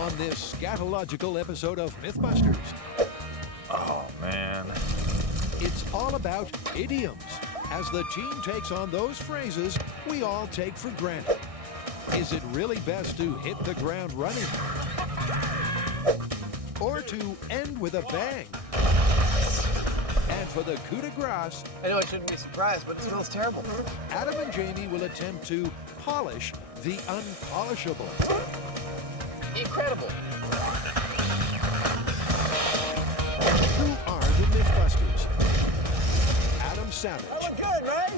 on this scatological episode of MythBusters. Oh, man. It's all about idioms, as the team takes on those phrases we all take for granted. Is it really best to hit the ground running? Or to end with a bang? And for the coup de grace, I know I shouldn't be surprised, but it smells terrible. Adam and Jamie will attempt to polish the unpolishable. Incredible. Who are the MythBusters? Adam Savage. I look good, right?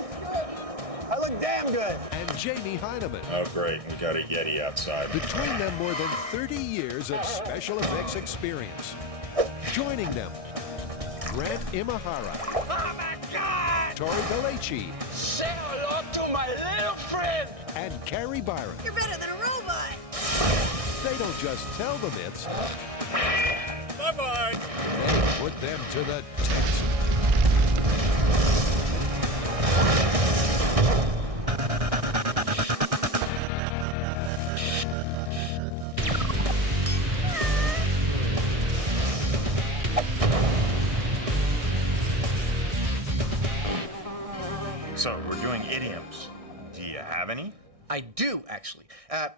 I look damn good. And Jamie Heineman. Oh, great. We got a Yeti outside. Between them, more than 30 years of special effects experience. Joining them, Grant Imahara. Oh my God! Tori Galechi. Say hello to my little friend. And Carrie Byron. You're better than a robot. They don't just tell the myths, Bye-bye. they put them to the test. So, we're doing idioms. Do you have any? I do, actually.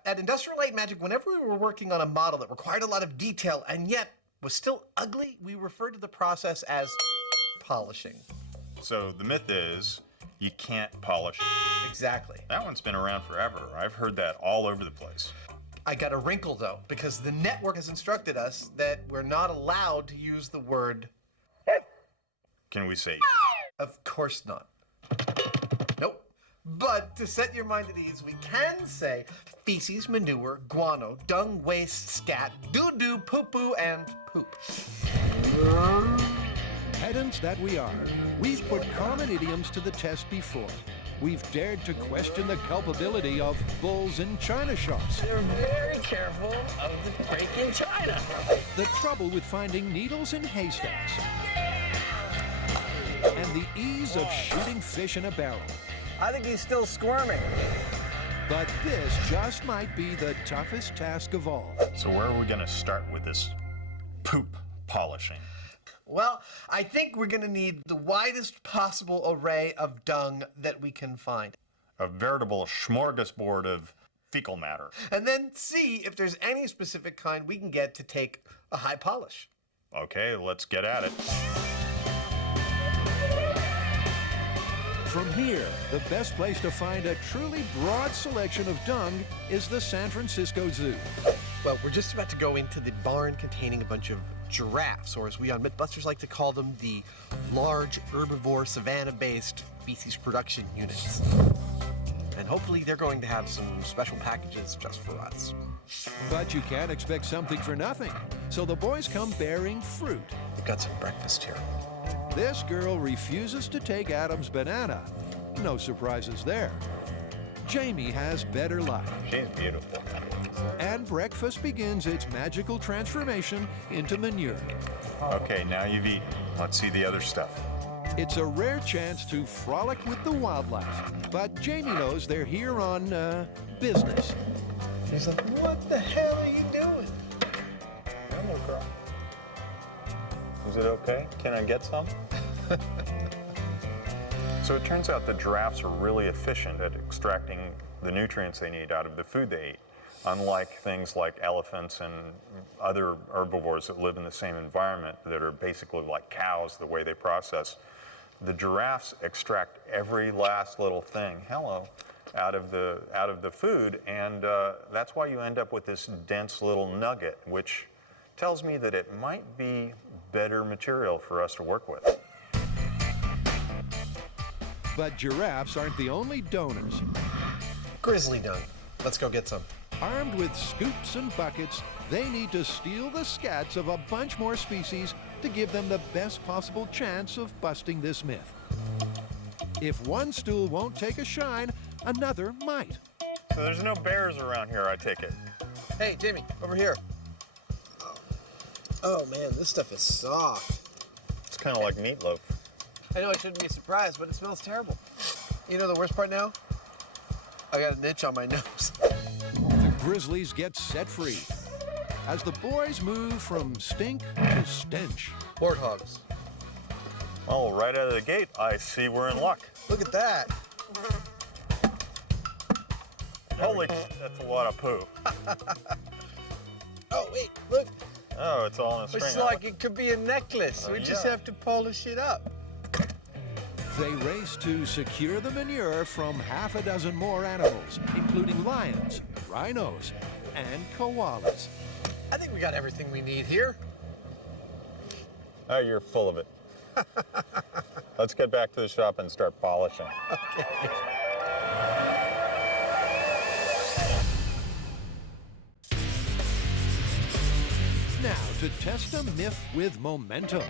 At Industrial Light Magic, whenever we were working on a model that required a lot of detail and yet was still ugly, we referred to the process as polishing. So, the myth is you can't polish. Exactly. That one's been around forever. I've heard that all over the place. I got a wrinkle, though, because the network has instructed us that we're not allowed to use the word. Can we say? Of course not. Nope. But to set your mind at ease, we can say feces, manure, guano, dung, waste, scat, doo-doo, poo-poo, and poop. Pedants that we are, we've put common idioms to the test before. We've dared to question the culpability of bulls in china shops. They're very careful of the break in China. The trouble with finding needles in haystacks. And the ease of shooting fish in a barrel. I think he's still squirming. But this just might be the toughest task of all. So, where are we going to start with this poop polishing? Well, I think we're going to need the widest possible array of dung that we can find. A veritable smorgasbord of fecal matter. And then see if there's any specific kind we can get to take a high polish. Okay, let's get at it. From here, the best place to find a truly broad selection of dung is the San Francisco Zoo. Well, we're just about to go into the barn containing a bunch of giraffes, or as we on MythBusters like to call them, the large herbivore savanna-based feces production units. And hopefully they're going to have some special packages just for us. But you can't expect something for nothing, so the boys come bearing fruit. We've got some breakfast here. This girl refuses to take Adam's banana. No surprises there. Jamie has better luck. She's beautiful. And breakfast begins its magical transformation into manure. Okay, now you've eaten. Let's see the other stuff. It's a rare chance to frolic with the wildlife, but Jamie knows they're here on, business. He's like, what the hell are you doing? I'm gonna cry. Is it okay? Can I get some? So it turns out the giraffes are really efficient at extracting the nutrients they need out of the food they eat. Unlike things like elephants and other herbivores that live in the same environment that are basically like cows, the way they process, the giraffes extract every last little thing, out of the food, and that's why you end up with this dense little nugget, which tells me that it might be better material for us to work with. But giraffes aren't the only donors. Grizzly dung. Let's go get some. Armed with scoops and buckets, they need to steal the scats of a bunch more species to give them the best possible chance of busting this myth. If one stool won't take a shine, another might. So there's no bears around here, I take it. Hey, Jamie, over here. Oh man, this stuff is soft. It's kind of like meatloaf. I know I shouldn't be surprised, but it smells terrible. You know the worst part now? I got an itch on my nose. The Grizzlies get set free. as the boys move from stink to stench. Warthogs. Oh, right out of the gate, I see we're in luck. Look at that. Holy, that's a lot of poo. Oh, wait, look. Oh, it's all in a string. It's like it could be a necklace. We just yeah. have to polish it up. They race to secure the manure from half a dozen more animals, including lions, rhinos, and koalas. I think we got everything we need here. Oh, you're full of it. Let's get back to the shop and start polishing. Now, to test a myth with momentum.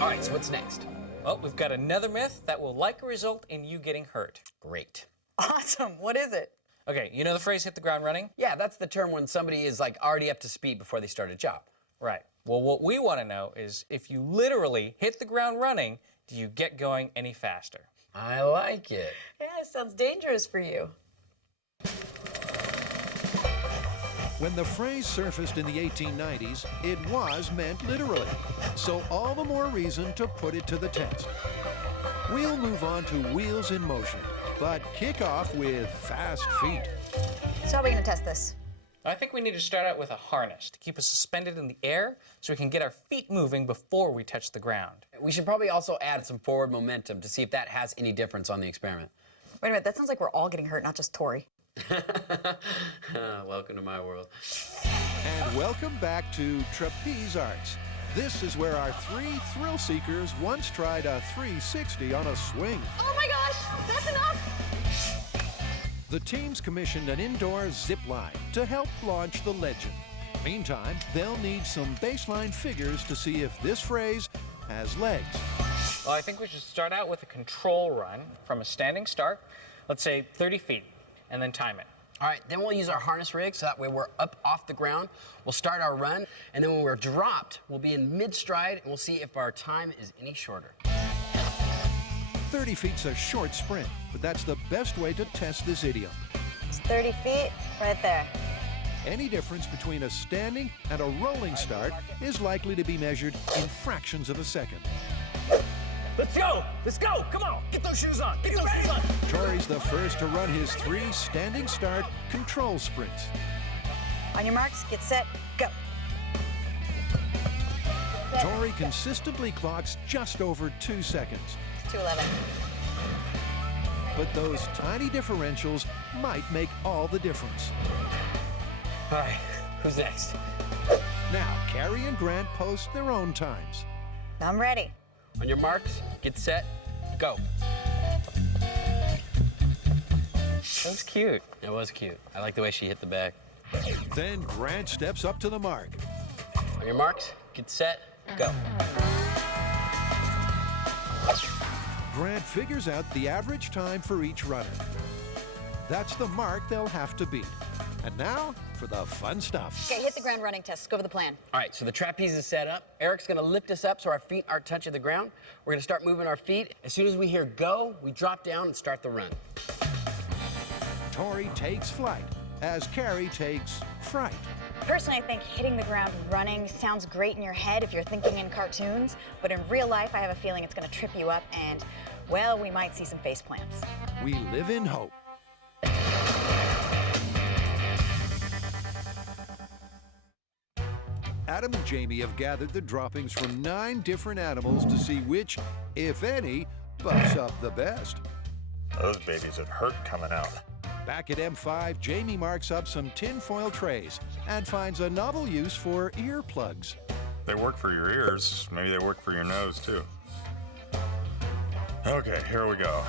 All right, so what's next? Well, we've got another myth that will likely result in you getting hurt. Great. Awesome. What is it? Okay, you know the phrase hit the ground running? Yeah, that's the term when somebody is like already up to speed before they start a job. Right. Well, what we want to know is if you literally hit the ground running, do you get going any faster? I like it. Yeah, it sounds dangerous for you. When the phrase surfaced in the 1890s, it was meant literally. So all the more reason to put it to the test. We'll move on to wheels in motion, but kick off with fast feet. So how are we going to test this? I think we need to start out with a harness to keep us suspended in the air so we can get our feet moving before we touch the ground. We should probably also add some forward momentum to see if that has any difference on the experiment. Wait a minute, that sounds like we're all getting hurt, not just Tori. Welcome to my world. And welcome back to Trapeze Arts. This is where our three thrill seekers once tried a 360 on a swing. Oh my gosh, that's enough! The teams commissioned an indoor zip line to help launch the legend. Meantime, they'll need some baseline figures to see if this phrase has legs. Well, I think we should start out with a control run from a standing start, let's say 30 feet, and then time it. All right, then we'll use our harness rig so that way we're up off the ground. We'll start our run, and then when we're dropped, we'll be in mid-stride, and we'll see if our time is any shorter. 30 feet's a short sprint, but that's the best way to test this idiom. It's 30 feet right there. Any difference between a standing and a rolling start is likely to be measured in fractions of a second. Let's go! Let's go! Come on! Get those shoes on! Get those shoes on! Tori's the first to run his 3 standing start control sprints. On your marks, get set, go. Tori consistently clocks just over 2 seconds. 2:11. But those tiny differentials might make all the difference. All right, who's next? Now, Carrie and Grant post their own times. I'm ready. On your marks, get set, go. That was cute. It was cute. I like the way she hit the back. Then Grant steps up to the mark. On your marks, get set, go. Grant figures out the average time for each runner. That's the mark they'll have to beat. And now for the fun stuff. Okay, hit the ground running test. Go over the plan. All right, so the trapeze is set up. Eric's gonna lift us up so our feet aren't touching the ground. We're gonna start moving our feet. As soon as we hear go, we drop down and start the run. Tori takes flight as Carrie takes fright. Personally, I think hitting the ground running sounds great in your head if you're thinking in cartoons, but in real life, I have a feeling it's going to trip you up and, well, we might see some face plants. We live in hope. Adam and Jamie have gathered the droppings from 9 different animals to see which, if any, buffs up the best. Those babies have hurt coming out. Back at M5, Jamie marks up some tinfoil trays and finds a novel use for earplugs. They work for your ears. Maybe they work for your nose, too. Okay, here we go.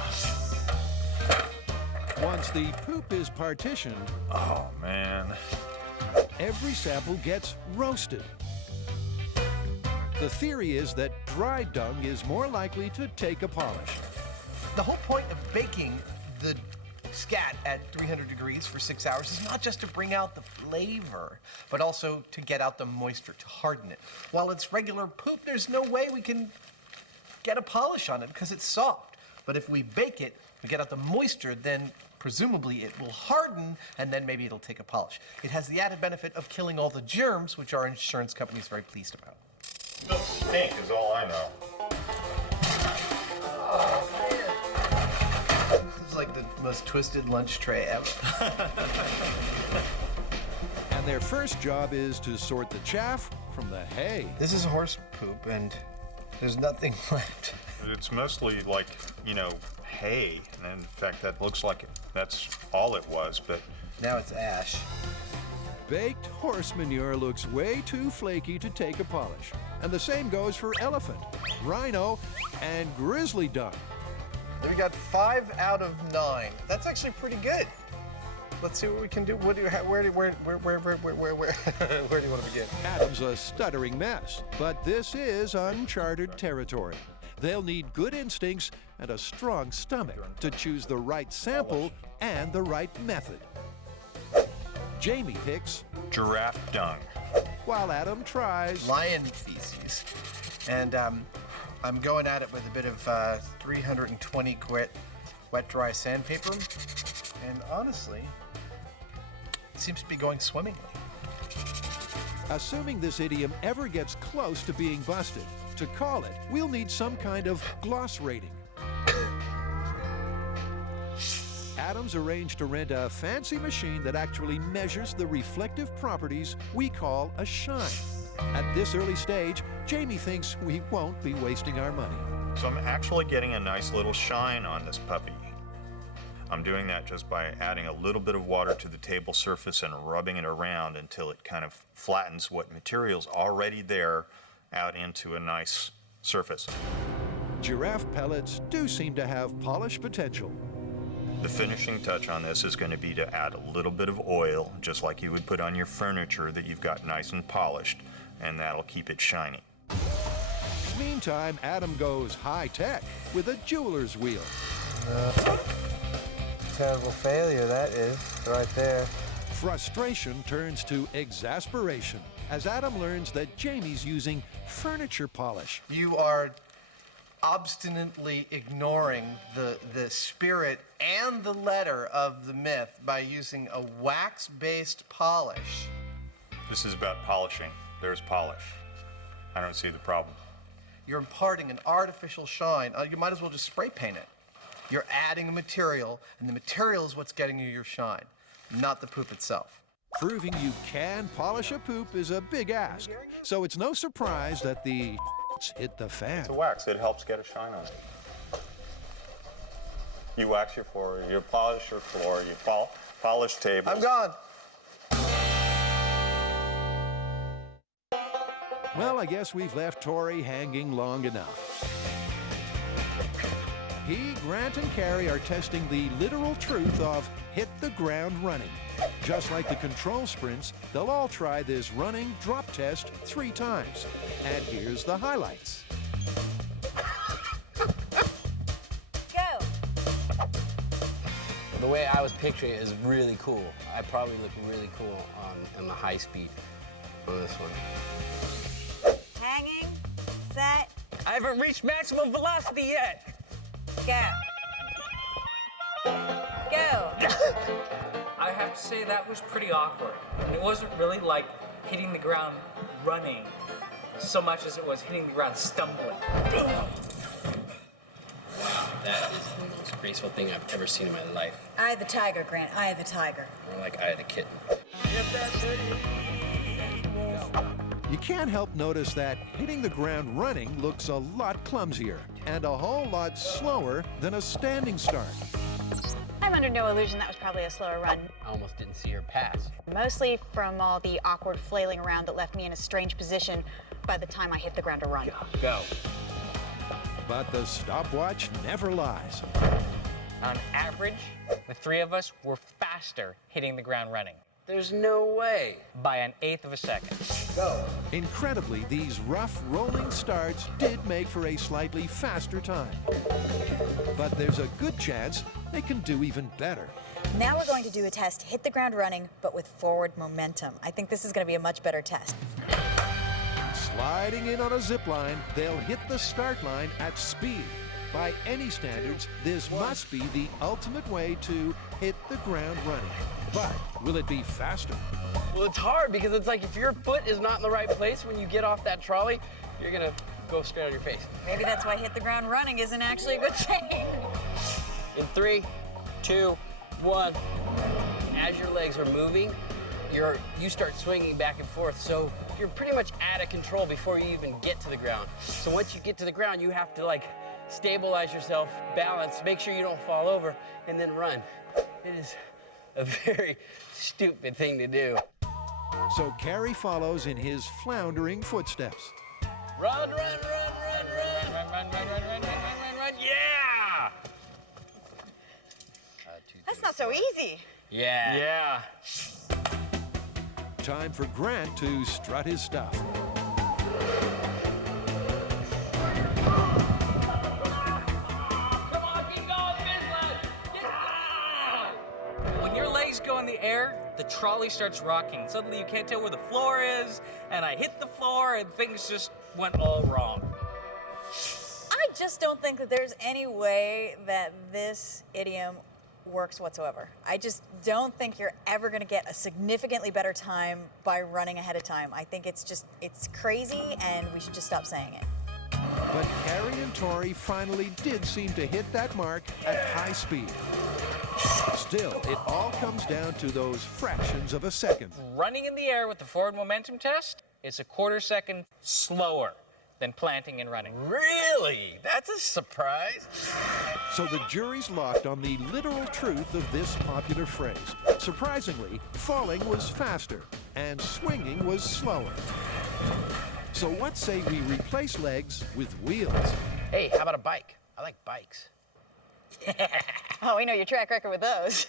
Once the poop is partitioned, Oh, man. every sample gets roasted. The theory is that dry dung is more likely to take a polish. The whole point of baking the scat at 300 degrees for 6 hours is not just to bring out the flavor, but also to get out the moisture, to harden it. While it's regular poop, there's no way we can get a polish on it because it's soft. But if we bake it, we get out the moisture, then Presumably it will harden, and then maybe it'll take a polish. It has the added benefit of killing all the germs, which our insurance company is very pleased about. Pink is all I know. This is like the most twisted lunch tray ever. And their first job is to sort the chaff from the hay. This is horse poop, and there's nothing left. It's mostly like, hay. And in fact, that looks like that's all it was, but Now it's ash. Baked horse manure looks way too flaky to take a polish. And the same goes for elephant, rhino, and grizzly dung. We got 5 out of 9. That's actually pretty good. Let's see what we can do. Where do you want to begin? Adam's a stuttering mess, but this is uncharted territory. They'll need good instincts and a strong stomach to choose the right sample and the right method. Jamie picks, giraffe dung. while Adam tries Lion feces. And I'm going at it with a bit of 320 grit wet dry sandpaper. And honestly, it seems to be going swimmingly. Assuming this idiom ever gets close to being busted, to call it, we'll need some kind of gloss rating. Adams arranged to rent a fancy machine that actually measures the reflective properties we call a shine. At this early stage, Jamie thinks we won't be wasting our money. So I'm actually getting a nice little shine on this puppy. I'm doing that just by adding a little bit of water to the table surface and rubbing it around until it kind of flattens what material's already there out into a nice surface. Giraffe pellets do seem to have polish potential. The finishing touch on this is going to be to add a little bit of oil, just like you would put on your furniture that you've got nice and polished, and that'll keep it shiny. Meantime, Adam goes high-tech with a jeweler's wheel. Terrible failure, that is, right there. Frustration turns to exasperation as Adam learns that Jamie's using furniture polish. You are obstinately ignoring the spirit and the letter of the myth by using a wax-based polish. This is about polishing. There's polish. I don't see the problem. You're imparting an artificial shine. You might as well just spray paint it. You're adding a material, and the material is what's getting you your shine, not the poop itself. Proving you can polish a poop is a big ask, so it's no surprise that the hit the fan. It's a wax. It helps get a shine on it. You wax your floor, you polish your floor, you polish tables. I'm gone. Well, I guess we've left Tori hanging long enough. He, Grant, and Carrie are testing the literal truth of hit the ground running. Just like the control sprints, they'll all try this running drop test 3 times. And here's the highlights. Go. The way I was picturing it is really cool. I probably look really cool on the high speed on this one. Hanging, set, I haven't reached maximum velocity yet. go. Go. I have to say that was pretty awkward. And it wasn't really like hitting the ground running so much as it was hitting the ground stumbling. Wow, that is the most graceful thing I've ever seen in my life. Eye of the tiger, Grant. Eye of the tiger. More like Eye of the Kitten. You can't help notice that hitting the ground running looks a lot clumsier and a whole lot slower than a standing start. I'm under no illusion that was probably a slower run. I almost didn't see her pass. Mostly from all the awkward flailing around that left me in a strange position by the time I hit the ground to run. Go. But the stopwatch never lies. On average, the 3 of us were faster hitting the ground running There's no way. by an 1/8 of a second. Incredibly, these rough rolling starts did make for a slightly faster time. But there's a good chance they can do even better. Now we're going to do a test, hit the ground running, but with forward momentum. I think this is going to be a much better test. Sliding in on a zip line, they'll hit the start line at speed. By any standards, this must be the ultimate way to hit the ground running. But will it be faster? Well, it's hard because it's like if your foot is not in the right place when you get off that trolley, you're gonna go straight on your face. Maybe that's why hit the ground running isn't actually a good thing. In 3, 2, 1, as your legs are moving, you start swinging back and forth. So you're pretty much out of control before you even get to the ground. So once you get to the ground, you have to like stabilize yourself, balance, make sure you don't fall over, and then run. It is a very stupid thing to do. So Carrie follows in his floundering footsteps. Run, run, run, run, run, run, run, run, run, run, run, run, run, yeah! That's not so easy. Yeah. Yeah. Time for Grant to strut his stuff. When your legs go in the air, the trolley starts rocking. Suddenly you can't tell where the floor is, and I hit the floor, and things just went all wrong. I just don't think that there's any way that this idiom works whatsoever. I just don't think you're ever going to get a significantly better time by running ahead of time. I think it's crazy, and we should just stop saying it. But Carrie and Tori finally did seem to hit that mark at high speed. Still, it all comes down to those fractions of a second. Running in the air with the forward momentum test is a quarter second slower than planting and running. Really? That's a surprise. So the jury's locked on the literal truth of this popular phrase. Surprisingly, falling was faster and swinging was slower. So what say we replace legs with wheels? Hey, how about a bike? I like bikes. Oh, we know your track record with those.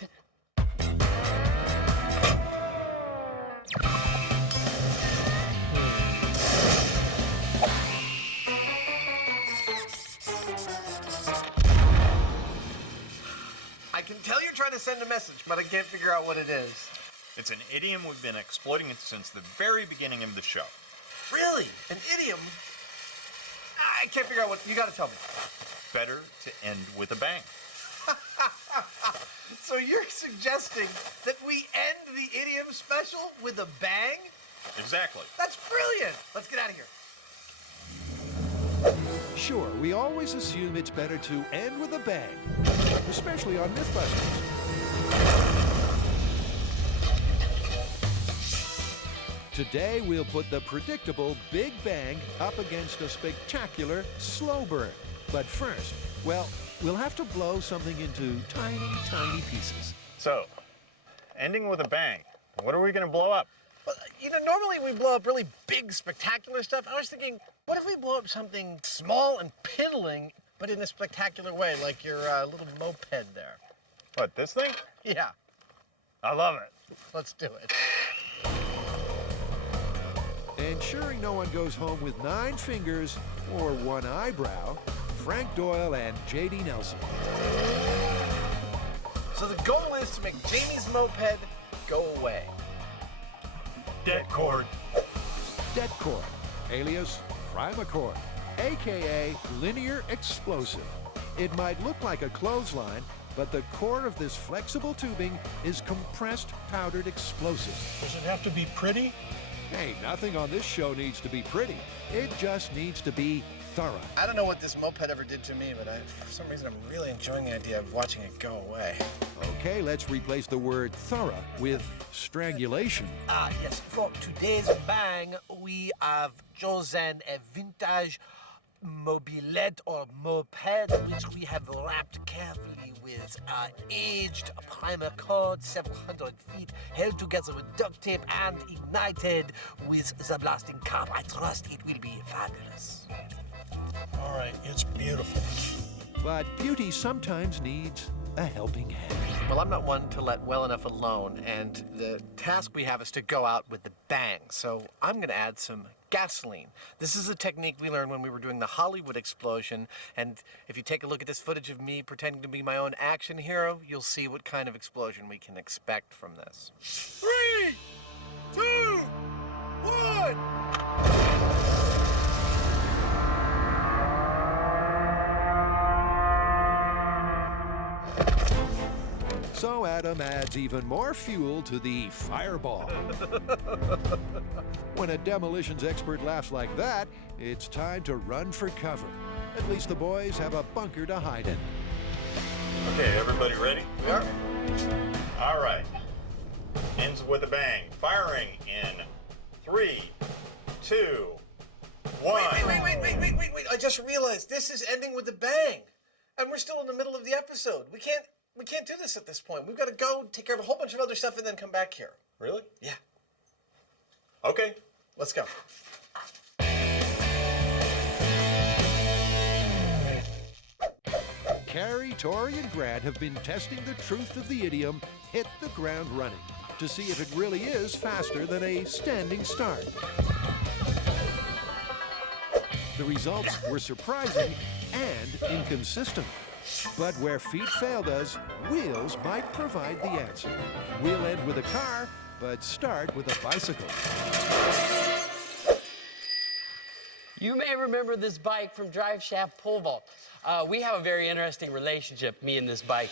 I can tell you're trying to send a message, but I can't figure out what it is. It's an idiom we've been exploiting it since the very beginning of the show. Really? An idiom? I can't figure out what. You gotta tell me. Better to end with a bang. So you're suggesting that we end the idiom special with a bang? Exactly. That's brilliant. Let's get out of here. Sure, we always assume it's better to end with a bang, especially on MythBusters. Today, we'll put the predictable Big Bang up against a spectacular slow burn. But first, well, we'll have to blow something into tiny, tiny pieces. So, ending with a bang. What are we going to blow up? Well, you know, normally we blow up really big, spectacular stuff. I was thinking, what if we blow up something small and piddling, but in a spectacular way, like your little moped there? What, this thing? Yeah, I love it. let's do it. Ensuring no one goes home with 9 fingers or 1 eyebrow, Frank Doyle and J.D. Nelson. So the goal is to make Jamie's moped go away. Dead cord. Det cord, alias Primacord, aka linear explosive. It might look like a clothesline, but the core of this flexible tubing is compressed powdered explosive. Does it have to be pretty? Hey, nothing on this show needs to be pretty. It just needs to be thorough. I don't know what this moped ever did to me, but for some reason I'm really enjoying the idea of watching it go away. Okay, let's replace the word thorough with strangulation. Yes, for today's bang, we have chosen a vintage mobilette or moped, which we have wrapped carefully with aged primer cord, several hundred feet, held together with duct tape and ignited with the blasting cap. I trust it will be fabulous. All right, it's beautiful. But beauty sometimes needs a helping hand. Well, I'm not one to let well enough alone, and the task we have is to go out with the bang. So I'm going to add some gasoline. This is a technique we learned when we were doing the Hollywood explosion, and if you take a look at this footage of me pretending to be my own action hero, you'll see what kind of explosion we can expect from this. 3, 2, 1! So Adam adds even more fuel to the fireball. When a demolitions expert laughs like that, it's time to run for cover. At least the boys have a bunker to hide in. Okay, everybody ready? We are. All right. Ends with a bang. Firing in 3, 2, 1. Wait. I just realized this is ending with a bang. And we're still in the middle of the episode. We can't do this at this point. We've got to go take care of a whole bunch of other stuff and then come back here. Really? Yeah. Okay. Let's go. Carrie, Tori, and Grant have been testing the truth of the idiom, hit the ground running, to see if it really is faster than a standing start. The results were surprising and inconsistent. But where feet failed us, wheels might provide the answer. We'll end with a car, but start with a bicycle. You may remember this bike from Drive Shaft Pole Vault. We have a very interesting relationship, me and this bike.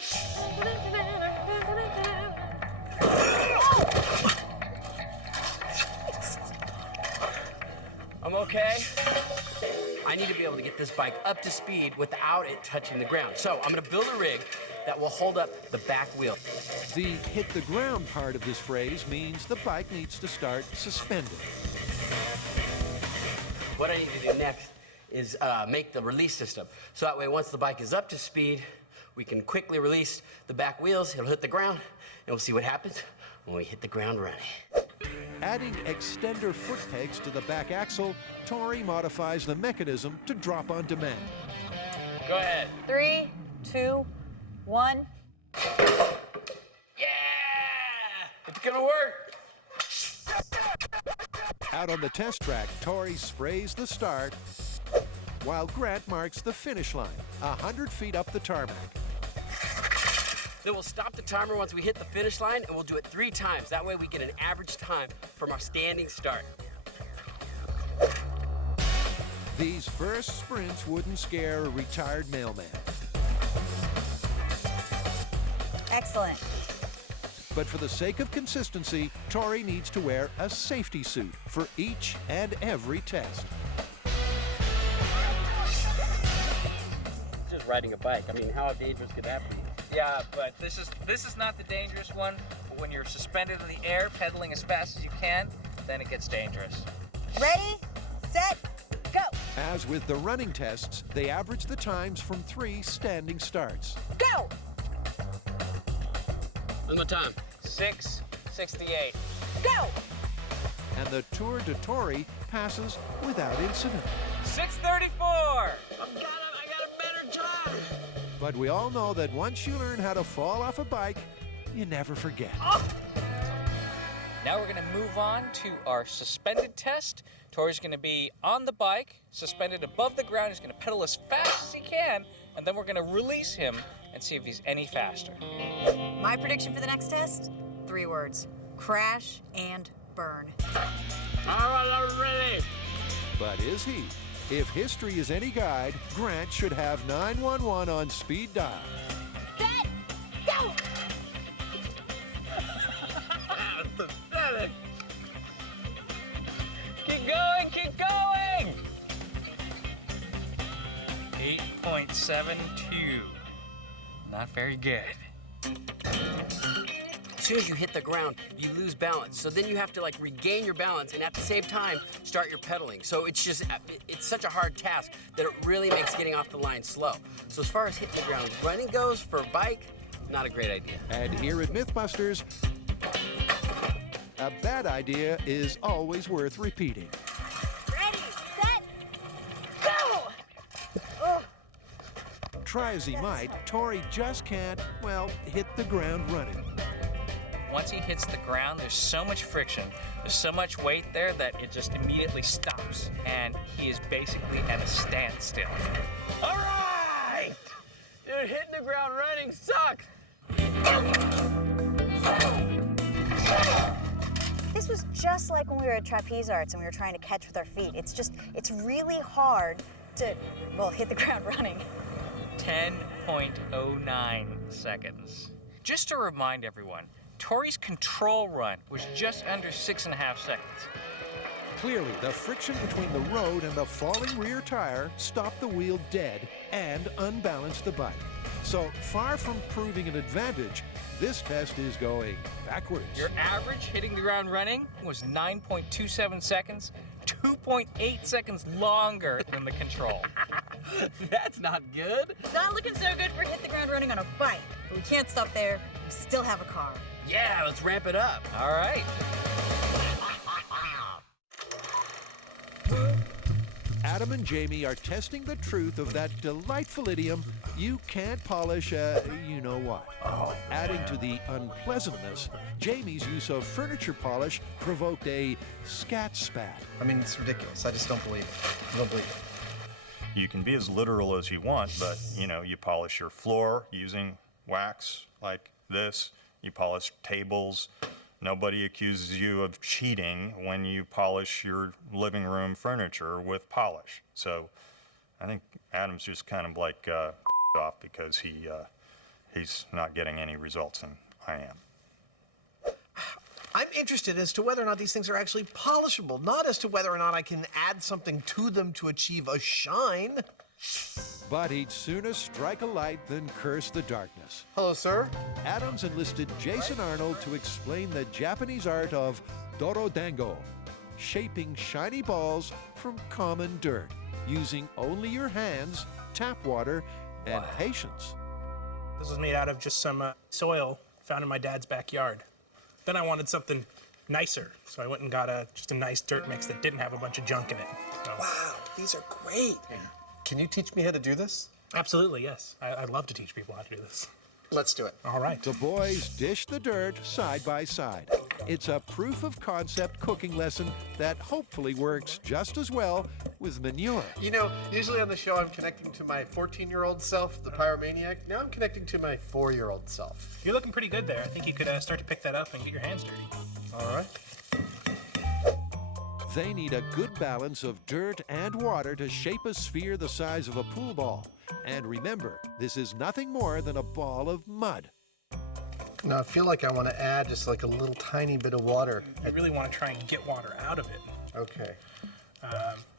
I'm okay. I need to be able to get this bike up to speed without it touching the ground. So I'm gonna build a rig that will hold up the back wheel. The hit the ground part of this phrase means the bike needs to start suspended. What I need to do next is make the release system. So that way, once the bike is up to speed, we can quickly release the back wheels, it'll hit the ground, and we'll see what happens when we hit the ground running. Adding extender foot pegs to the back axle, Tori modifies the mechanism to drop on demand. Go ahead. 3, 2, 1. Yeah! It's gonna work! Out on the test track, Tori sprays the start, while Grant marks the finish line, 100 feet up the tarmac. Then we'll stop the timer once we hit the finish line, and we'll do it 3 times. That way we get an average time from our standing start. These first sprints wouldn't scare a retired mailman. Excellent. But for the sake of consistency, Tori needs to wear a safety suit for each and every test. Just riding a bike. I mean, how dangerous could that be? Yeah, but this is not the dangerous one. But when you're suspended in the air, pedaling as fast as you can, then it gets dangerous. Ready, set, go. As with the running tests, they average the times from 3 standing starts. Go. What's my time? 6:68. Go. And the Tour de Tori passes without incident. 6:34. I got a better time! But we all know that once you learn how to fall off a bike, you never forget. Now we're going to move on to our suspended test. Tori's going to be on the bike, suspended above the ground. He's going to pedal as fast as he can, and then we're going to release him and see if he's any faster. My prediction for the next test, 3 words: crash and burn. All right, I'm ready. But is he? If history is any guide, Grant should have 911 on speed dial. Set, go. Pathetic. Keep going, keep going! 8.72. Not very good. As soon as you hit the ground, you lose balance. So then you have to like regain your balance and at the same time start your pedaling. So it's such a hard task that it really makes getting off the line slow. So as far as hitting the ground running goes for a bike, not a great idea. And here at MythBusters, a bad idea is always worth repeating. Ready, set, go. Oh. Try as he might, Tori just can't, well, hit the ground running. Once he hits the ground, there's so much friction, there's so much weight there that it just immediately stops, and he is basically at a standstill. All right! Dude, hitting the ground running sucks. This was just like when we were at trapeze arts and we were trying to catch with our feet. It's really hard to, well, hit the ground running. 10.09 seconds. Just to remind everyone, Tori's control run was just under 6.5 seconds. Clearly, the friction between the road and the falling rear tire stopped the wheel dead and unbalanced the bike. So, far from proving an advantage, this test is going backwards. Your average hitting the ground running was 9.27 seconds, 2.8 seconds longer than the control. That's not good. It's not looking so good for hit the ground running on a bike. But we can't stop there. We still have a car. Yeah, let's ramp it up. All right. Adam and Jamie are testing the truth of that delightful idiom, you can't polish a you-know-what. Adding to the unpleasantness, Jamie's use of furniture polish provoked a scat spat. I mean, it's ridiculous. I just don't believe it. I don't believe it. You can be as literal as you want, but you polish your floor using wax like this. You polish tables. Nobody accuses you of cheating when you polish your living room furniture with polish. So I think Adam's just kind of like off because he's not getting any results, and I am. I'm interested as to whether or not these things are actually polishable, not as to whether or not I can add something to them to achieve a shine. But he'd sooner strike a light than curse the darkness. Hello, sir. Adams enlisted Jason Arnold to explain the Japanese art of dorodango, shaping shiny balls from common dirt, using only your hands, tap water, and patience. This was made out of just some soil found in my dad's backyard. Then I wanted something nicer, so I went and got just a nice dirt mix that didn't have a bunch of junk in it. So, Wow, these are great. yeah. Can you teach me how to do this? Absolutely, yes. I'd love to teach people how to do this. Let's do it. All right. The boys dish the dirt side by side. It's a proof of concept cooking lesson that hopefully works just as well with manure. You know, usually on the show I'm connecting to my 14-year-old self, the pyromaniac. Now I'm connecting to my 4-year-old self. You're looking pretty good there. I think you could start to pick that up and get your hands dirty. All right. They need a good balance of dirt and water to shape a sphere the size of a pool ball. And remember, this is nothing more than a ball of mud. Now I feel like I want to add just like a little tiny bit of water. I really want to try and get water out of it. Okay.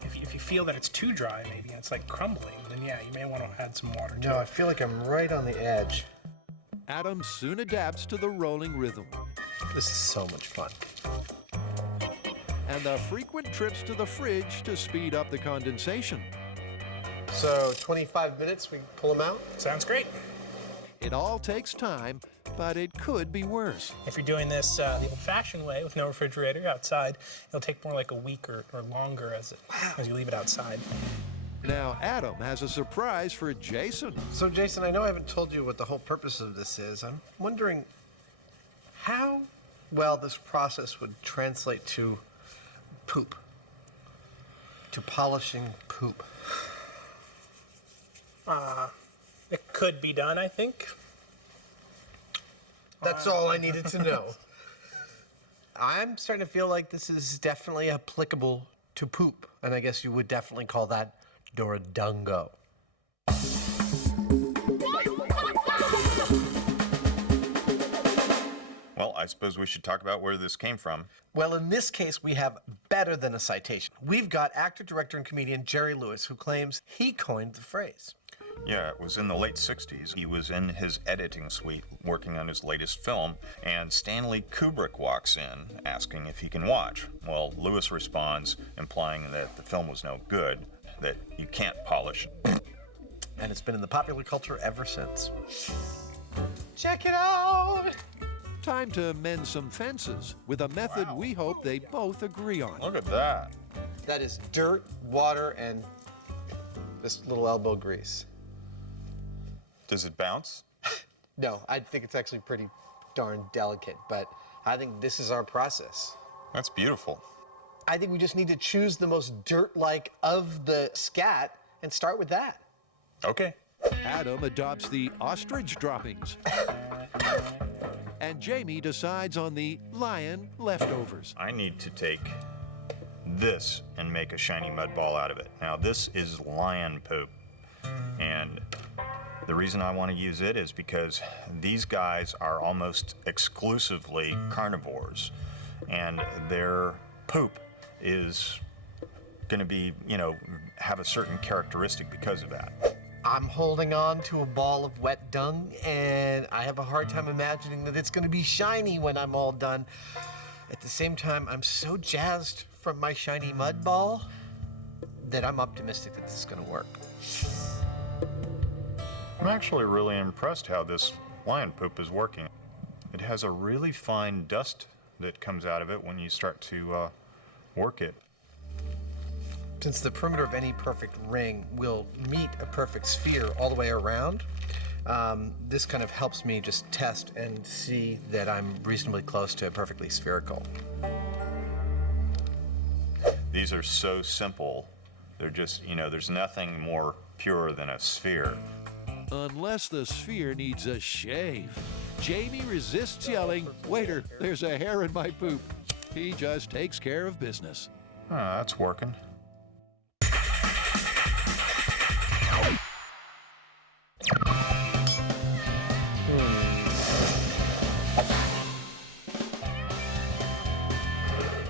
If you feel that it's too dry, maybe, and it's like crumbling, then yeah, you may want to add some water to No, I it. feel like I'm right on the edge. Adam soon adapts to the rolling rhythm. This is so much fun. And the frequent trips to the fridge to speed up the condensation. So 25 minutes, we pull them out? Sounds great. It all takes time, but it could be worse. If you're doing this the old-fashioned way with no refrigerator outside, it'll take more like a week or longer as you leave it outside. Now, Adam has a surprise for Jason. So Jason, I know I haven't told you what the whole purpose of this is. I'm wondering how well this process would translate to poop. To polishing poop. It could be done, I think. That's all I needed to know. I'm starting to feel like this is definitely applicable to poop, and I guess you would definitely call that Doradungo. Well, I suppose we should talk about where this came from. Well, in this case, we have better than a citation. We've got actor, director, and comedian Jerry Lewis, who claims he coined the phrase. Yeah, it was in the late 60s. He was in his editing suite working on his latest film, and Stanley Kubrick walks in asking if he can watch. Well, Lewis responds, implying that the film was no good, that you can't polish. And it's been in the popular culture ever since. Check it out! Time to mend some fences with a method we hope they both agree on. Look at that. That is dirt, water, and this little elbow grease. Does it bounce? No, I think it's actually pretty darn delicate, but I think this is our process. That's beautiful. I think we just need to choose the most dirt-like of the scat and start with that. Okay. Adam adopts the ostrich droppings. And Jamie decides on the lion leftovers. I need to take this and make a shiny mud ball out of it. Now, this is lion poop, and The reason I want to use it is because these guys are almost exclusively carnivores, and their poop is going to be, have a certain characteristic because of that. I'm holding on to a ball of wet dung, and I have a hard time imagining that it's going to be shiny when I'm all done. At the same time, I'm so jazzed from my shiny mud ball that I'm optimistic that this is going to work. I'm actually really impressed how this lion poop is working. It has a really fine dust that comes out of it when you start to work it. Since the perimeter of any perfect ring will meet a perfect sphere all the way around, this kind of helps me just test and see that I'm reasonably close to perfectly spherical. These are so simple. They're just, there's nothing more pure than a sphere. Unless the sphere needs a shave. Jamie resists yelling, "Waiter, there's a hair in my poop." He just takes care of business. That's working.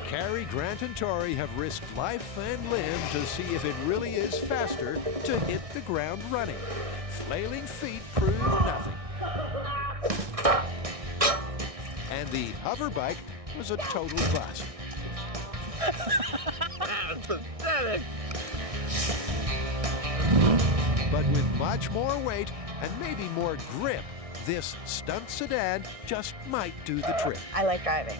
Carrie, Grant, and Tori have risked life and limb to see if it really is faster to hit the ground running. Flailing feet prove nothing. And the hover bike was a total bust. But with much more weight and maybe more grip, this stunt sedan just might do the trick. I like driving.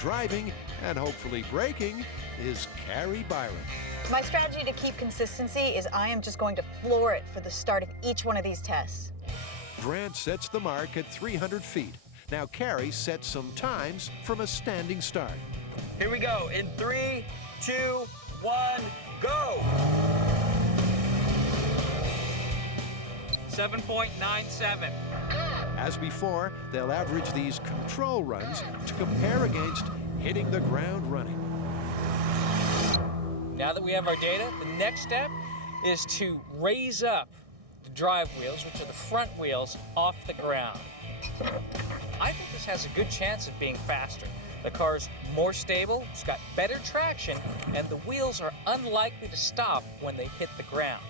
Driving and hopefully braking is Carrie Byron. My strategy to keep consistency is I am just going to floor it for the start of each one of these tests. Grant sets the mark at 300 feet. Now Carrie sets some times from a standing start. Here we go. In 3, 2, 1, go! 7.97. As before, they'll average these control runs to compare against hitting the ground running. Now that we have our data, the next step is to raise up the drive wheels, which are the front wheels, off the ground. I think this has a good chance of being faster. The car's more stable, it's got better traction, and the wheels are unlikely to stop when they hit the ground.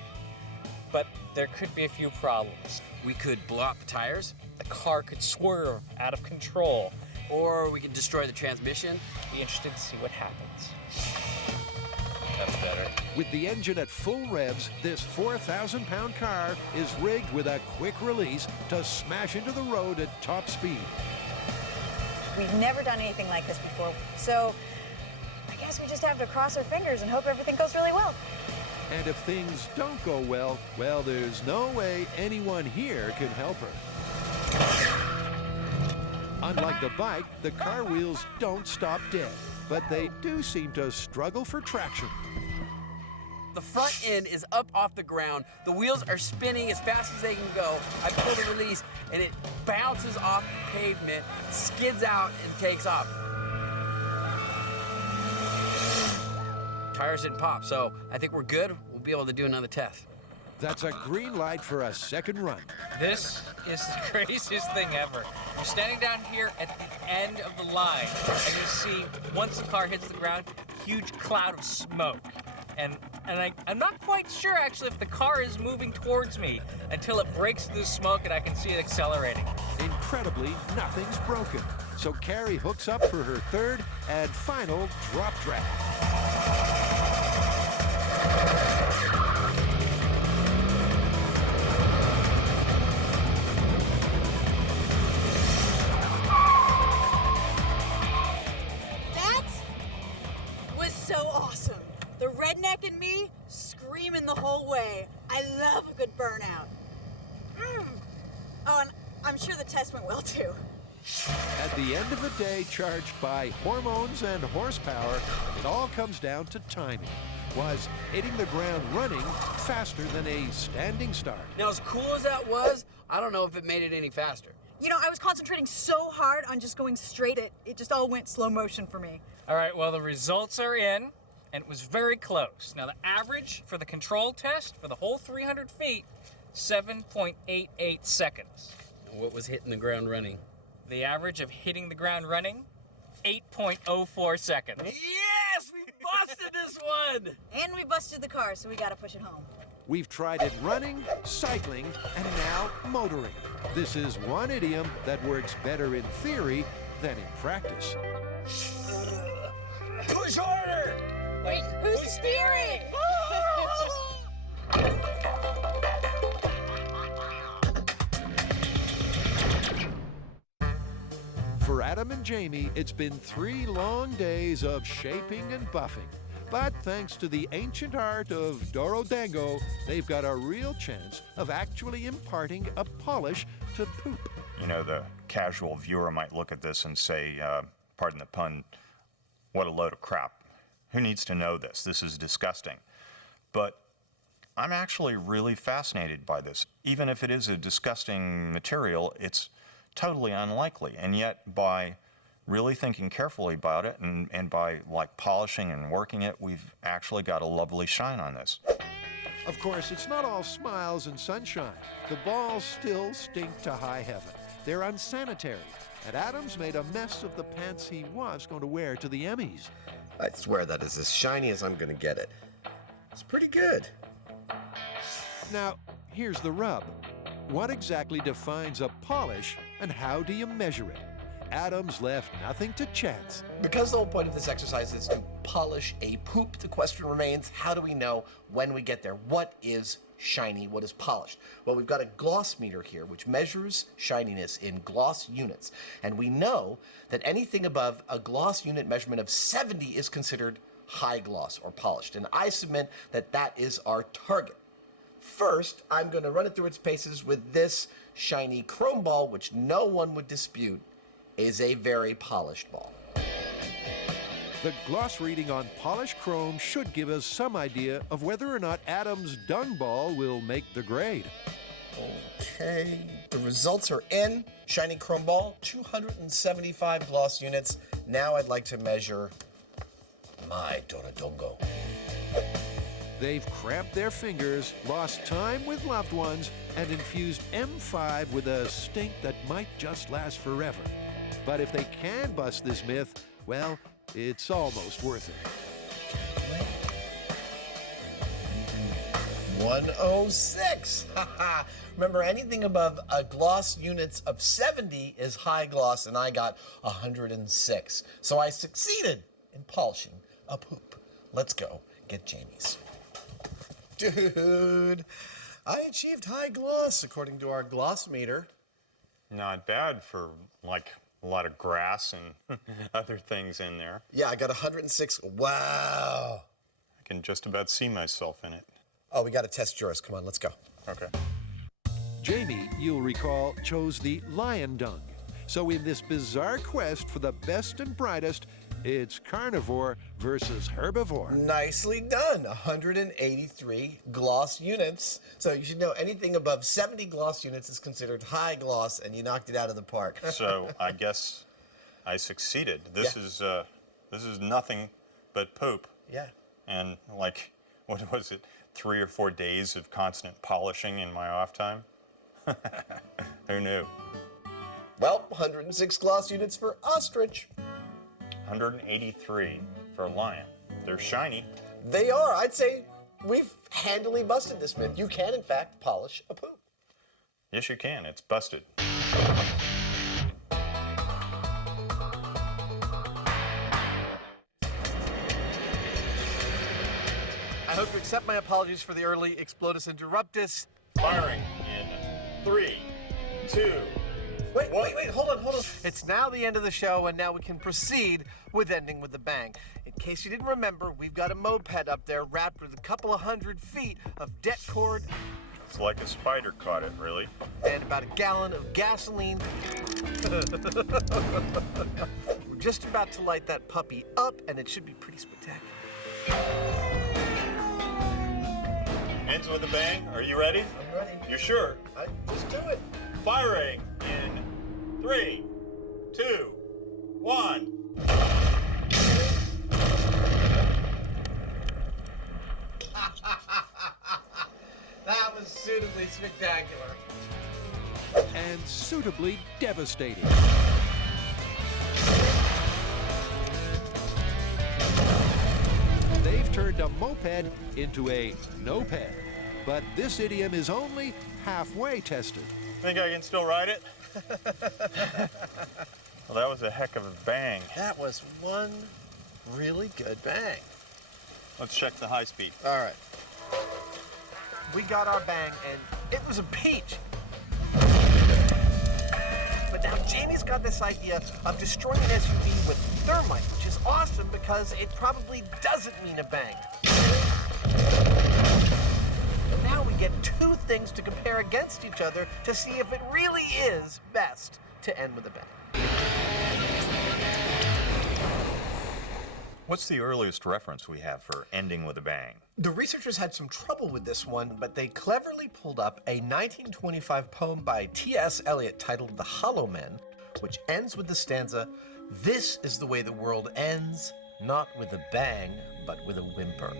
But there could be a few problems. We could blow out the tires, The car could swerve out of control. or we could destroy the transmission. Be interested to see what happens. That's better. With the engine at full revs, this 4,000-pound car is rigged with a quick release to smash into the road at top speed. We've never done anything like this before, so I guess we just have to cross our fingers and hope everything goes really well. And if things don't go well, there's no way anyone here can help her. Unlike the bike, the car wheels don't stop dead, but they do seem to struggle for traction. The front end is up off the ground. The wheels are spinning as fast as they can go. I pull the release, and it bounces off the pavement, skids out, and takes off. Tires didn't pop, so I think we're good. We'll be able to do another test. That's a green light for a second run. This is the craziest thing ever. You're standing down here at the end of the line, and you see, once the car hits the ground, a huge cloud of smoke. And I'm not quite sure, actually, if the car is moving towards me until it breaks through the smoke and I can see it accelerating. Incredibly, nothing's broken. So Carrie hooks up for her third and final drop drag. That was so awesome. The redneck in me screaming the whole way. I love a good burnout. Oh, and I'm sure the test went well too. At the end of a day charged by hormones and horsepower, it all comes down to timing. Was hitting the ground running faster than a standing start? Now, as cool as that was, I don't know if it made it any faster. You know, I was concentrating so hard on just going straight. It just all went slow motion for me. All right, well, the results are in, and it was very close. Now, the average for the control test for the whole 300 feet 7.88 seconds. What was hitting the ground running? The average of hitting the ground running, 8.04 seconds. Yes, we busted this one! And we busted the car, so we gotta push it home. We've tried it running, cycling, and now motoring. This is one idiom that works better in theory than in practice. Push harder! Wait, who's steering? For Adam and Jamie, it's been 3 long days of shaping and buffing. But thanks to the ancient art of Dorodango, they've got a real chance of actually imparting a polish to poop. You know, the casual viewer might look at this and say, pardon the pun, what a load of crap. Who needs to know this? This is disgusting. But I'm actually really fascinated by this. Even if it is a disgusting material, it's totally unlikely. And yet, by really thinking carefully about it and by like polishing and working it, we've actually got a lovely shine on this. Of course, it's not all smiles and sunshine. The balls still stink to high heaven. They're unsanitary. And Adam's made a mess of the pants he was going to wear to the Emmys. I swear that is as shiny as I'm gonna get it. It's pretty good. Now, here's the rub. What exactly defines a polish, and how do you measure it? Adam's left nothing to chance. Because the whole point of this exercise is to polish a poop, the question remains, how do we know when we get there? What is shiny? What is polished? Well, we've got a gloss meter here, which measures shininess in gloss units. And we know that anything above a gloss unit measurement of 70 is considered high gloss or polished. And I submit that that is our target. First, I'm going to run it through its paces with this shiny chrome ball, which no one would dispute is a very polished ball. The gloss reading on polished chrome should give us some idea of whether or not Adam's dung ball will make the grade. Okay, the results are in. Shiny chrome ball, 275 gloss units. Now I'd like to measure my Dorodongo. They've cramped their fingers, lost time with loved ones, and infused M5 with a stink that might just last forever. But if they can bust this myth, well, it's almost worth it. 106. Remember, anything above a gloss units of 70 is high gloss, and I got 106. So I succeeded in polishing a poop. Let's go get Jamie's. Dude, I achieved high gloss according to our gloss meter. Not bad for like a lot of grass and other things in there. Yeah, I got 106. Wow. I can just about see myself in it. Oh, we got to test yours. Come on, let's go. Okay. Jamie, you'll recall, chose the lion dung. So in this bizarre quest for the best and brightest, it's carnivore versus herbivore. Nicely done. 183 gloss units. So you should know anything above 70 gloss units is considered high gloss, and you knocked it out of the park. So I guess I succeeded. This is nothing but poop. Yeah. And like, what was it? 3 or 4 days of constant polishing in my off time? Who knew? Well, 106 gloss units for ostrich. 183 for a lion. They're shiny. They are. I'd say we've handily busted this myth. You can, in fact, polish a poop. Yes, you can. It's busted. I hope you accept my apologies for the early Explodus Interruptus. Firing in 3, 2, Wait, hold on. It's now the end of the show, and now we can proceed with ending with a bang. In case you didn't remember, we've got a moped up there wrapped with a couple of 100 feet of det cord It's like a spider caught it, really. and about a gallon of gasoline. We're just about to light that puppy up, and it should be pretty spectacular. Ends with a bang. Are you ready? I'm ready. You sure? Just do it. Firing in 3, 2, 1. That was suitably Suitably spectacular. and suitably devastating. They've turned a moped into a no-ped. But this idiom is only halfway tested. Think I can still ride it? Well, that was a heck of a bang. That was one really good bang. Let's check the high speed. All right. We got our bang, and it was a peach. But now Jamie's got this idea of destroying an SUV with thermite, which is awesome because it probably doesn't mean a bang. And now we get two things to compare against each other to see if it really is best to end with a bang. What's the earliest reference we have for ending with a bang? The researchers had some trouble with this one, but they cleverly pulled up a 1925 poem by T.S. Eliot titled The Hollow Men, which ends with the stanza, "This is the way the world ends, not with a bang, but with a whimper."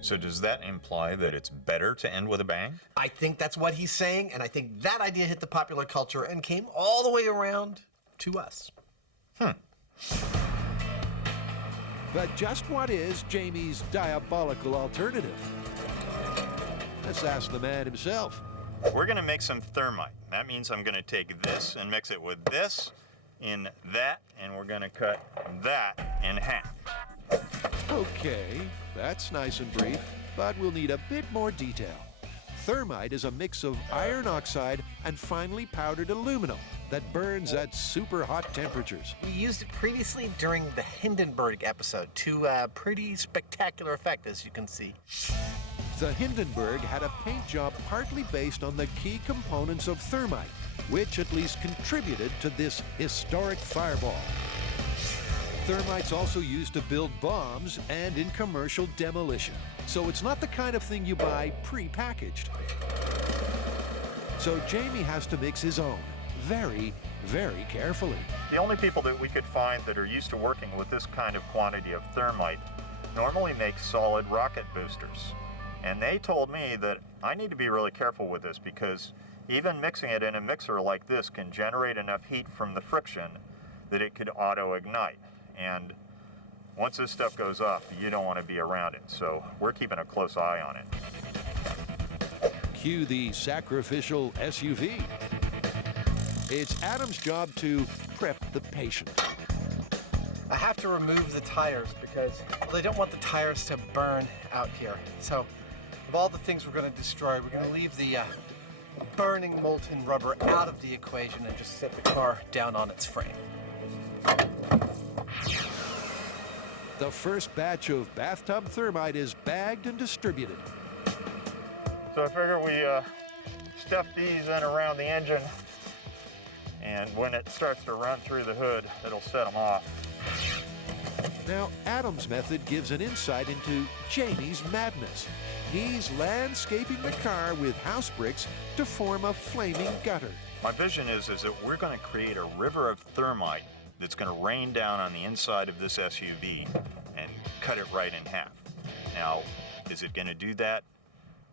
So does that imply that it's better to end with a bang? I think that's what he's saying, and I think that idea hit the popular culture and came all the way around to us. But just what is Jamie's diabolical alternative? Let's ask the man himself. We're gonna make some thermite. That means I'm gonna take this and mix it with this in that, and we're gonna cut that in half. Okay, that's nice and brief, but we'll need a bit more detail. Thermite is a mix of iron oxide and finely powdered aluminum that burns at super hot temperatures. We used it previously during the Hindenburg episode to a pretty spectacular effect, as you can see. The Hindenburg had a paint job partly based on the key components of thermite, which at least contributed to this historic fireball. Thermite's also used to build bombs and in commercial demolition, so it's not the kind of thing you buy pre-packaged. So Jamie has to mix his own, very, very carefully. The only people that we could find that are used to working with this kind of quantity of thermite normally make solid rocket boosters. And they told me that I need to be really careful with this because even mixing it in a mixer like this can generate enough heat from the friction that it could auto-ignite. And once this stuff goes off, you don't want to be around it. So we're keeping a close eye on it. Cue the sacrificial SUV. It's Adam's job to prep the patient. I have to remove the tires because they don't want the tires to burn out here. So of all the things we're going to destroy, we're going to leave the burning molten rubber out of the equation and just set the car down on its frame. The first batch of bathtub thermite is bagged and distributed. So I figure we stuff these in around the engine, and when it starts to run through the hood, it'll set them off. Now, Adam's method gives an insight into Jamie's madness. He's landscaping the car with house bricks to form a flaming gutter. My vision is that we're going to create a river of thermite that's going to rain down on the inside of this SUV and cut it right in half. Now, is it going to do that?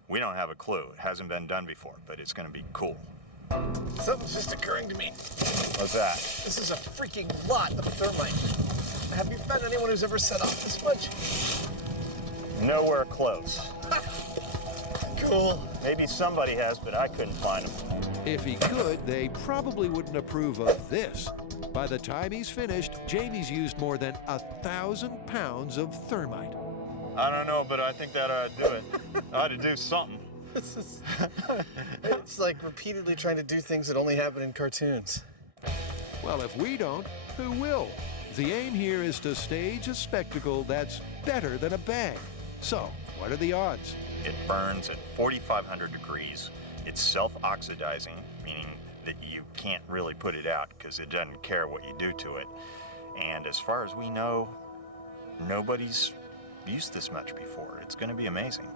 We don't have a clue. It hasn't been done before, but it's going to be cool. Something's just occurring to me. What's that? This is a freaking lot of thermite. Have you found anyone who's ever set off this much? Nowhere close. Cool. Maybe somebody has, but I couldn't find them. If he could, they probably wouldn't approve of this. By the time he's finished, Jamie's used more than 1,000 pounds of thermite. I don't know, but I think that ought to do it. Ought to do something. This is, it's like repeatedly trying to do things that only happen in cartoons. Well, if we don't, who will? The aim here is to stage a spectacle that's better than a bang. So, what are the odds? It burns at 4,500 degrees. It's self-oxidizing, meaning that you can't really put it out because it doesn't care what you do to it. And as far as we know, nobody's used this much before. It's going to be amazing.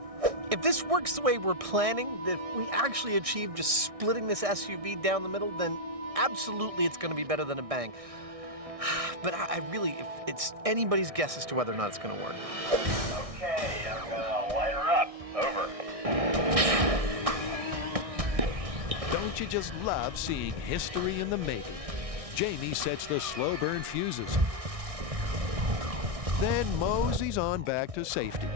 If this works the way we're planning, if we actually achieve just splitting this SUV down the middle, then absolutely it's going to be better than a bang. But I really, it's anybody's guess as to whether or not it's going to work. Okay, I'm going to light her up. Over. Don't you just love seeing history in the making? Jamie sets the slow burn fuses, then moseys on back to safety.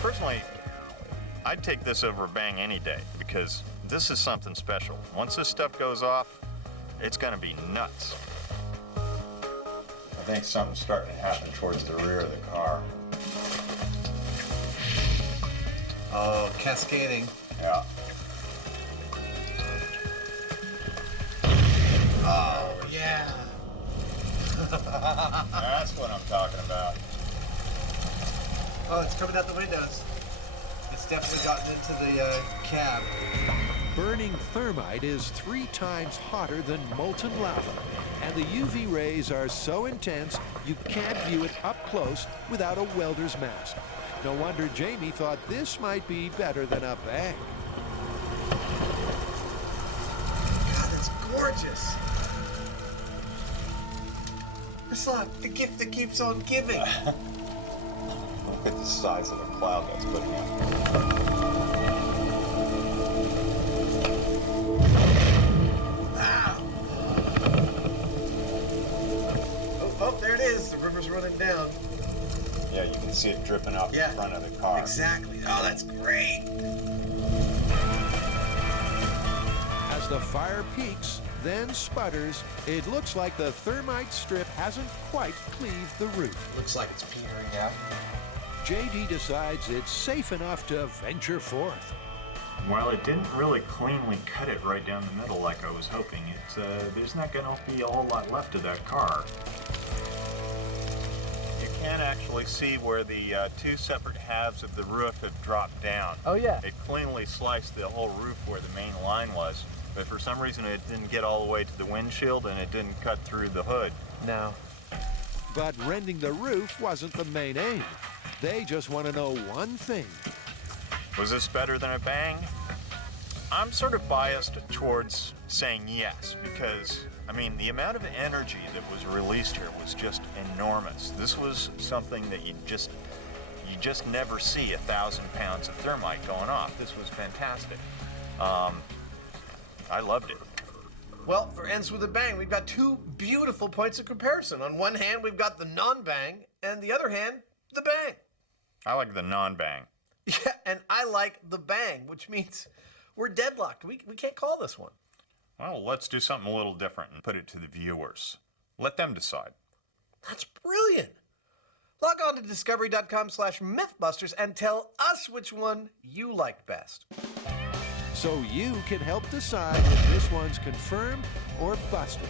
Personally, I'd take this over a bang any day because this is something special. Once this stuff goes off, it's gonna be nuts. I think something's starting to happen towards the rear of the car. Oh, cascading. Yeah. Oh, yeah. That's what I'm talking about. Oh, it's coming out the windows. It's definitely gotten into the cab. Burning thermite is 3 times hotter than molten lava, and the UV rays are so intense you can't view it up close without a welder's mask. No wonder Jamie thought this might be better than a bang. God, that's gorgeous. It's like the gift that keeps on giving. Look at the size of the cloud that's putting out. Wow. Oh, there it is. The river's running down. Yeah, you can see it dripping off the front of the car. Exactly. Oh, that's great. As the fire peaks, then sputters, it looks like the thermite strip hasn't quite cleaved the roof. Looks like it's petering out. JD decides it's safe enough to venture forth. While it didn't really cleanly cut it right down the middle like I was hoping, there's not going to be a whole lot left of that car. You can actually see where the 2 separate halves of the roof have dropped down. Oh, yeah. It cleanly sliced the whole roof where the main line was, but for some reason it didn't get all the way to the windshield and it didn't cut through the hood. No. But rending the roof wasn't the main aim. They just want to know one thing. Was this better than a bang? I'm sort of biased towards saying yes, because, I mean, the amount of energy that was released here was just enormous. This was something that you just never see 1,000 pounds of thermite going off. This was fantastic. I loved it. Well, for ends with a bang, we've got 2 beautiful points of comparison. On one hand, we've got the non-bang, and the other hand, the bang. I like the non-bang. Yeah, and I like the bang, which means we're deadlocked. We can't call this one. Well, let's do something a little different and put it to the viewers. Let them decide. That's brilliant. Log on to discovery.com/mythbusters and tell us which one you liked best. So you can help decide if this one's confirmed or busted.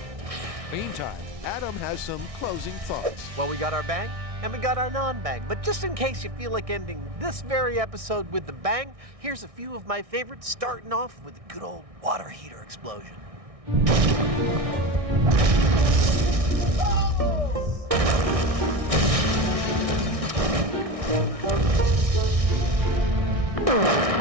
Meantime, Adam has some closing thoughts. Well, we got our bang and we got our non-bang. But just in case you feel like ending this very episode with the bang, here's a few of my favorites, starting off with a good old water heater explosion. Oh!